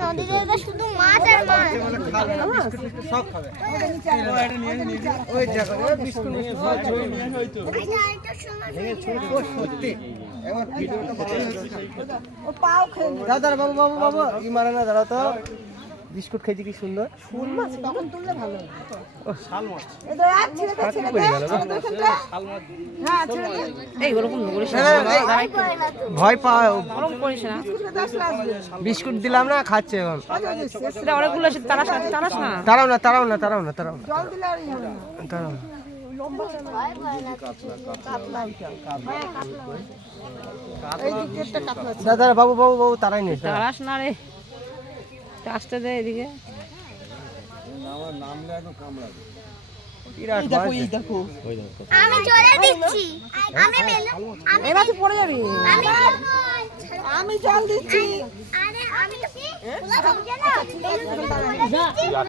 নদীতে শুধু মাছ আর মাছ। সব খাবে ওই দেখো বিস্কুট সত্যি দাদা বাবু বাবু বাবু ই মারে না দাঁড়াও তো বিস্কুট খেয়েছি কি সুন্দর শোল মাছ তখন তুললে ভালো শাল মাছ ভয় পাও বিস্কুট দিলাম না খাচ্ছে এখন অনেকগুলো তারাও না তারাও না তারাও না তারাও না তারাও না দাদা বাবু বাবু বাবু তারাই নেই তারাস না রে আসতে দে এদিকে আমি চলে দিচ্ছি এবার তুই পড়ে যাবি আমি জল দিচ্ছি আরে আমি তো কি